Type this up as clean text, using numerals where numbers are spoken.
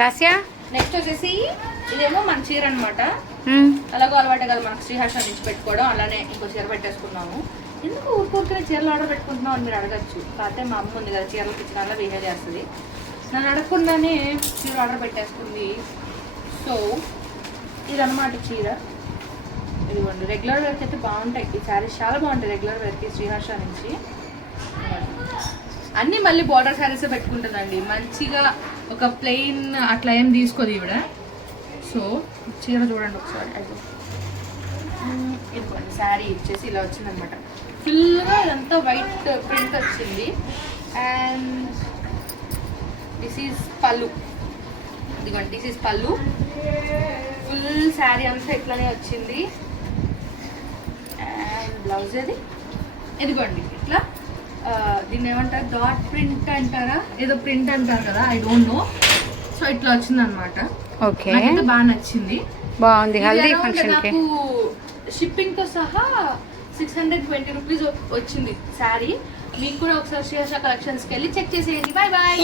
రాసియా next వచ్చేసి ఇదేమో మన చీర అనమాట. అలాగో అలవాటే కదా మనకు శ్రీహర్ష నుంచి పెట్టుకోవడం. అలానే ఇంకో చీర పెట్టేసుకున్నాము. ఎందుకు ఊరుకూరికే చీరలు ఆర్డర్ పెట్టుకుంటున్నాం అని మీరు అడగచ్చు. కాకపోతే మా అమ్మ ఉంది కదా చీరలు పిచ్చినాలా బిహేవ్ చేస్తుంది. నన్ను అడగకుండానే చీర ఆర్డర్ పెట్టేసుకుంది. సో ఇదన్నమాట చీర. ఇదిగోండి రెగ్యులర్ వేర్కి అయితే బాగుంటాయి ఈ శారీస్, చాలా బాగుంటాయి రెగ్యులర్ వేర్కి శ్రీహర్ష నుంచి. అన్నీ మళ్ళీ బార్డర్ శారీసే పెట్టుకుంటుందండి. మంచిగా ఒక ప్లెయిన్ అట్లా ఏం తీసుకోదు ఈవిడ. సో చీర చూడండి ఒకసారి. ఇదిగోండి శారీ ఇచ్చేసి ఇలా వచ్చిందనమాట. ఫుల్గా ఇదంతా వైట్ ప్రింట్ వచ్చింది. అండ్ దిస్ ఈజ్ పళ్ళు. ఇదిగోండి దిస్ ఈజ్ పళ్ళు. ఫుల్ శారీ అంతా ఇట్లానే వచ్చింది. అండ్ బ్లౌజ్ అది ఇదిగోండి ఇట్లా. దీన్ని ఏమంటారు, డాట్ ప్రింట్ అంటారా, ఏదో ప్రింట్ అంటారు కదా, ఐ డోంట్ నో. సో ఇట్లా వచ్చింది అనమాట. ఓకే, నాకైతే బాగా నచ్చింది. బాగుంది. హల్దీ ఫంక్షన్ కి నాకు షిప్పింగ్ తో సహా 620 రూపీస్ వచ్చింది శారీ. మీకు కూడా ఒకసారి శ్రీహర్ష కలెక్షన్స్కి వెళ్ళి చెక్ చేసేయండి. Bye bye.